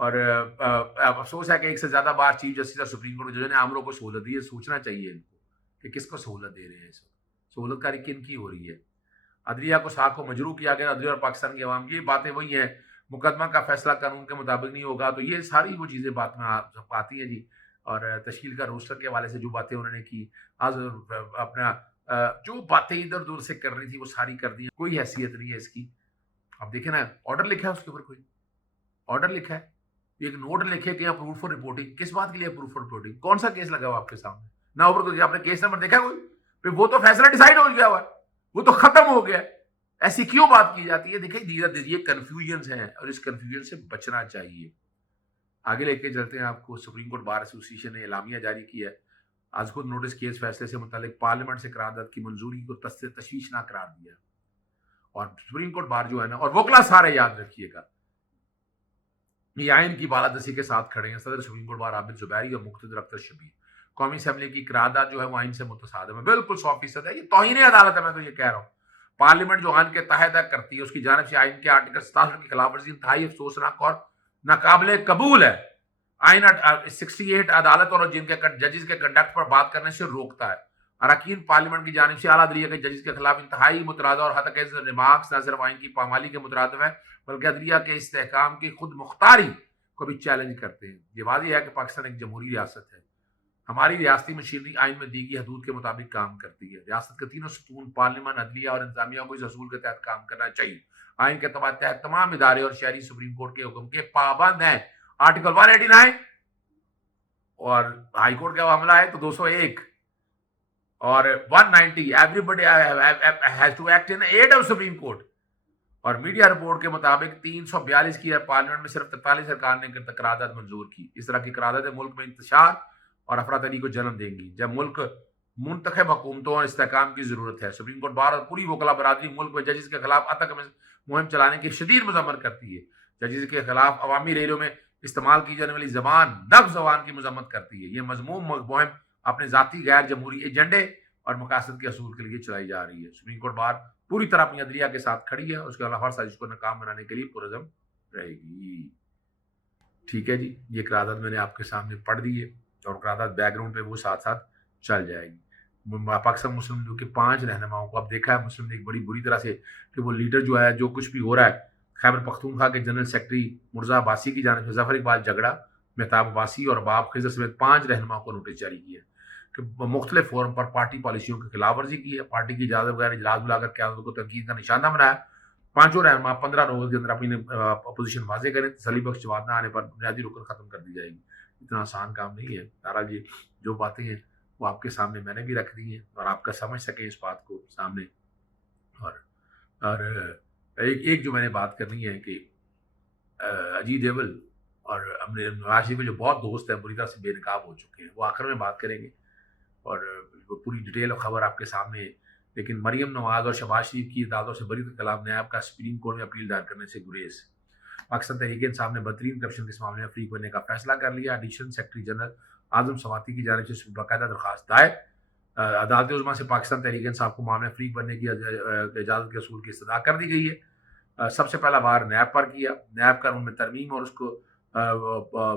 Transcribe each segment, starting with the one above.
اور افسوس ہے کہ ایک سے زیادہ بار چیف جسٹس اور سپریم کورٹ کے ججوں نے عامروں کو سہولت دی ہے. سوچنا چاہیے ان کو کہ کس کو سہولت دے رہے ہیں. اس وقت سہولت کاری کن کی ہو رہی ہے؟ عدلیہ کو ساکھ کو مجروح کیا گیا، عدلیہ اور پاکستان کی عوام. یہ باتیں وہی ہیں. مقدمہ کا فیصلہ قانون کے مطابق نہیں ہوگا تو یہ ساری وہ چیزیں بات میں آتی ہیں جی. اور تشکیل کا روسٹر کے حوالے سے جو باتیں انہوں نے کی، آج اپنا جو باتیں ادھر دور سے کر رہی تھی وہ ساری کر دی. کوئی حیثیت نہیں ہے اس کی. اب دیکھیں نا، آرڈر لکھا ہے اس کے اوپر، کوئی آرڈر لکھا ہے، ایک نوٹ لکھے کہ اپروو فار رپورٹنگ. کس بات کے لیے اپروو فار رپورٹنگ؟ کون سا کیس لگا ہوا آپ کے سامنے؟ نہ اوپر کوئی آپ نے کیس نمبر دیکھا کوئی؟ پھر وہ تو فیصلہ ڈیسائیڈ ہو گیا ہوا ہے، وہ تو ختم ہو گیا. ایسی کیوں بات کی جاتی ہے؟ دیکھیں یہ کنفیوژنز ہیں اور اس کنفیوژن سے بچنا چاہیے. آگے لے کے چلتے ہیں آپ کو. سپریم کورٹ بار ایسوسی ایشن نے اعلامیہ جاری کیا ہے. آج خود نوٹس کیس فیصلے سے متعلق پارلیمنٹ سے قرارداد کی منظوری کو تشویشناک قرار دیا. اور سپریم کورٹ بار جو ہے نا، اور وکلا سارے یاد رکھیے گا، یہ آئین کی بالادستی کے ساتھ کھڑے ہیں. صدر سپریم کورٹ بار عابد زبیری اور مقتدر اختر شبیر. قومی اسمبلی کی قرارداد جو ہے وہ آئین سے متصادم ہے، بالکل 100% ہے. یہ توہین عدالت ہے، میں تو یہ کہہ رہا ہوں. پارلیمنٹ جو آئین کے تحت کرتی ہے، اس کی جانب سے آئین کے آرٹیکل 67 کی خلاف ورزی انتہائی افسوسناک اور ناقابل قبول ہے. آئین 68 عدالت اور جن کے ججز کے کنڈکٹ پر بات کرنے سے روکتا ہے. اراکین پارلیمنٹ کی جانب سے اعلیٰ عدلیہ کے ججز کے خلاف انتہائی مترادف اور حتی کہ ریمارکس نہ صرف آئین کی پامالی کے مترادف ہیں بلکہ عدلیہ کے استحکام کی خود مختاری کو بھی چیلنج کرتے ہیں. یہ واضح ہے کہ پاکستان ایک جمہوری ریاست ہے. ہماری ریاستی مشینری آئین میں دی گئی حدود کے مطابق کام کرتی ہے. ریاست کے تینوں ستون پارلیمان، عدلیہ اور انتظامیہ کو اس اصول کے تحت کام کرنا چاہیے. آئین کے تحت تمام ادارے اور شہری سپریم کورٹ کے حکم کے پابند ہیں. آرٹیکل 189 اور ہائی کورٹ کا معاملہ ہے تو 201 اور 190 everybody has to act in aid of supreme court. اور میڈیا رپورٹ کے مطابق 342 کی پارلیمنٹ میں صرف 43 ارکان نے قرارداد منظور کی. اس طرح کی قراردادیں ملک میں انتشار اور افراتفری کو جنم دیں گی جب ملک منتخب حکومتوں اور استحکام کی ضرورت ہے. سپریم کورٹ بار اور پوری وکلا برادری ملک میں ججز کے خلاف اتک مہم چلانے کی شدید مذمت کرتی ہے. ججز کے خلاف عوامی ریلیوں میں استعمال کی جانے والی زبان، نقض زبان کی مذمت کرتی ہے. یہ مذموم مہم اپنے ذاتی غیر جمہوری ایجنڈے اور مقاصد کے اصول کے لیے چلائی جا رہی ہے. سپریم کورٹ بار پوری طرح اپنی عدلیہ کے ساتھ کھڑی ہے اور اس کے علاوہ ہر سازش کو ناکام بنانے کے لیے پرعزم رہے گی. ٹھیک ہے جی، یہ قرارداد میں نے آپ کے سامنے پڑھ دی ہے اور قرارداد بیک گراؤنڈ پہ وہ ساتھ ساتھ چل جائے گی. پاکستان مسلم لیگ کے 5 رہنماؤں کو اب دیکھا ہے مسلم لیگ بڑی بری طرح سے کہ وہ لیڈر جو ہے، جو کچھ بھی ہو رہا ہے، خیبر پختونخوا کے جنرل سیکرٹری مرزا عباسی کی جانب سے ظفر اقبال جھگڑا، مہتاب عباسی اور باب خضر سمیت 5 رہنماؤں کو نوٹس جاری کیا کہ مختلف فورم پر پارٹی پالیسیوں کی خلاف ورزی کی ہے. پارٹی کی اجازت بغیر اجلاس بلا کر قیادت کو تنقید کا نشانہ بنایا. 5 رہنما 15 روز کے اندر اپنی اپوزیشن واضح کریں. تسلی بخش جواب نہ آنے پر بنیادی رکن ختم کر دی جائے گی. اتنا آسان کام نہیں ہے. بہرحال جی، جو باتیں ہیں وہ آپ کے سامنے میں نے بھی رکھ دی ہیں اور آپ کا سمجھ سکیں اس بات کو سامنے. اور ایک جو میں نے بات کرنی ہے کہ اجیت ڈوبھل اور نواز شریف کے جو بہت دوست ہیں بری طرح سے بے نقاب ہو چکے ہیں، وہ آخر میں بات کریں گے اور پوری ڈیٹیل اور خبر آپ کے سامنے ہے. لیکن مریم نواز اور شہباز شریف کی عدالتوں سے بری کے خلاف نیاب کا سپریم کورٹ میں اپیل دائر کرنے سے گریز. پاکستان تحریک انصاف نے بدترین کرپشن کے اس معاملے میں فریق بننے کا فیصلہ کر لیا. ایڈیشنل سیکرٹری جنرل اعظم سواتی کی جانب سے باقاعدہ درخواست دائر. عدالت عظمیٰ سے پاکستان تحریک انصاف کو معاملے میں فریق بننے کی اجازت کے اصول کی استدعا کر دی گئی ہے. سب سے پہلا وار نیب پر کیا. نیب قانون میں ترمیم اور اس کو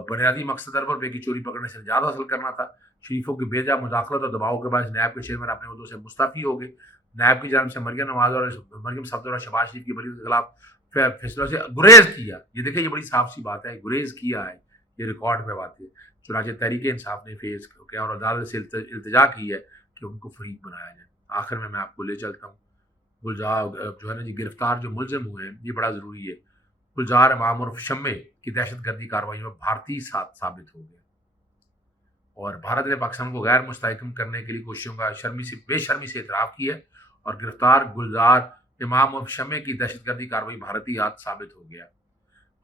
بنیادی مقصد اربوں روپے کی چوری پکڑنے سے نجات حاصل کرنا تھا. شریفوں کی بے جا مداخلت اور دباؤ کے باعث نیب کے چیئرمین اپنے عہدوں سے مستعفی ہو گئے. نیب کی جانب سے مریم نواز اور مریم صفدر اور شہباز شریف کی بری کے خلاف فیصلوں سے گریز کیا. یہ دیکھیں، یہ بڑی صاف سی بات ہے، گریز کیا ہے، یہ ریکارڈ پہ بات ہے. چنانچہ تحریک انصاف نے فیس کیا اور عدالت سے التجا کی ہے کہ ان کو فریق بنایا جائے. آخر میں آپ کو لے چلتا ہوں. گلزار جو ہے نا جی، گرفتار جو ملزم ہوئے ہیں، یہ بڑا ضروری ہے. گلزار امام عرف شمع کی دہشت گردی کارروائیوں میں بھارتی ثابت ہو گیا اور بھارت نے پاکستان کو غیر مستحکم کرنے کے لیے کوششوں کا بے شرمی سے اعتراف کیا اور گرفتار گلزار امام عرف شمع کی دہشت گردی کارروائی بھارتی ہاتھ ثابت ہو گیا.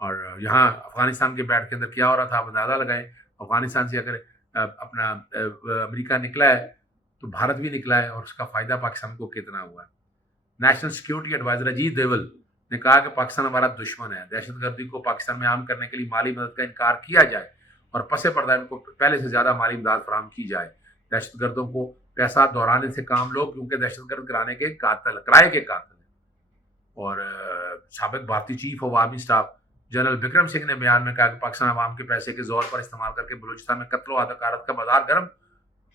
اور یہاں افغانستان کے بیٹ کے اندر کیا ہو رہا تھا آپ اندازہ لگائیں. افغانستان سے اگر اپنا امریکہ نکلا ہے تو بھارت بھی نکلا ہے اور اس کا فائدہ پاکستان کو کتنا ہوا ہے. نیشنل سیکیورٹی ایڈوائزر اجیت ڈوبھل نے کہا کہ پاکستان ہمارا دشمن ہے. دہشت گردی کو پاکستان میں عام کرنے کے لیے مالی مدد کا انکار کیا جائے اور پس پردہ ان کو پہلے سے زیادہ مالی امداد فراہم کی جائے. دہشت گردوں کو پیسہ دورانے سے کام لو کیونکہ دہشت گرد کرائے کے قاتل ہیں. اور سابق بھارتی chief of army staff general Bikram Singh نے بیان میں کہا کہ پاکستان عوام کے پیسے کے زور پر استعمال کر کے بلوچستان میں قتل و غارت کا بازار گرم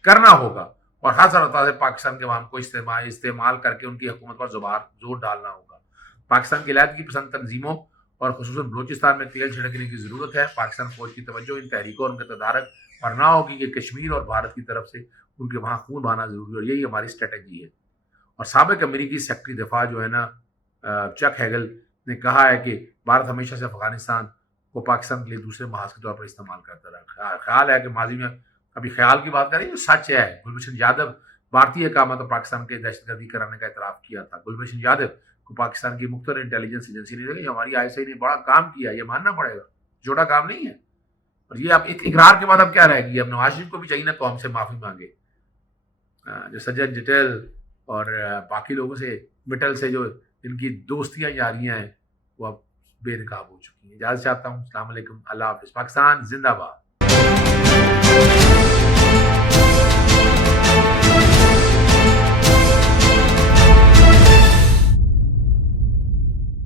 کرنا ہوگا اور حاصل ہوتا ہے پاکستان کے عوام کو استعمال کر کے ان کی حکومت پر زور ڈالنا ہوگا. پاکستان کی علیحدگی پسند تنظیموں اور خصوصاً بلوچستان میں تیل چھڑکنے کی ضرورت ہے. پاکستان فوج کی توجہ ان تحریکوں اور ان کے تدارک پر نہ ہوگی کہ کشمیر اور بھارت کی طرف سے ان کے وہاں خون بہانا ضروری ہے اور یہی ہماری اسٹریٹجی ہے. اور سابق امریکی سیکرٹری دفاع جو ہے نا چک ہیگل نے کہا ہے کہ بھارت ہمیشہ سے افغانستان کو پاکستان کے لیے دوسرے محاذ کے طور پر استعمال کرتا رہا. خیال ہے کہ ماضی میں ابھی خیال کی بات کریں جو سچ ہے. گلبھوشن یادو بھارتی اقامت اور پاکستان کے دہشت گردی کرانے کا اعتراف کیا تھا. گلبھوشن یادو کو پاکستان کی مختلف انٹیلیجنس ایجنسی نے دیکھا ہماری ISI نے بڑا کام کیا, یہ ماننا پڑے گا, چھوٹا کام نہیں ہے. اور یہ اب اقرار کے بعد اب کیا رہے گی, اب نواز شریف کو بھی چاہیے نا قوم سے معافی مانگے. جو سجن جٹیل اور باقی لوگوں سے مٹل سے جو ان کی دوستیاں جاریاں ہیں وہ اب بے نقاب ہو چکی ہیں. اجازت چاہتا ہوں. السلام علیکم, اللہ حافظ. پاکستان زندہ باد.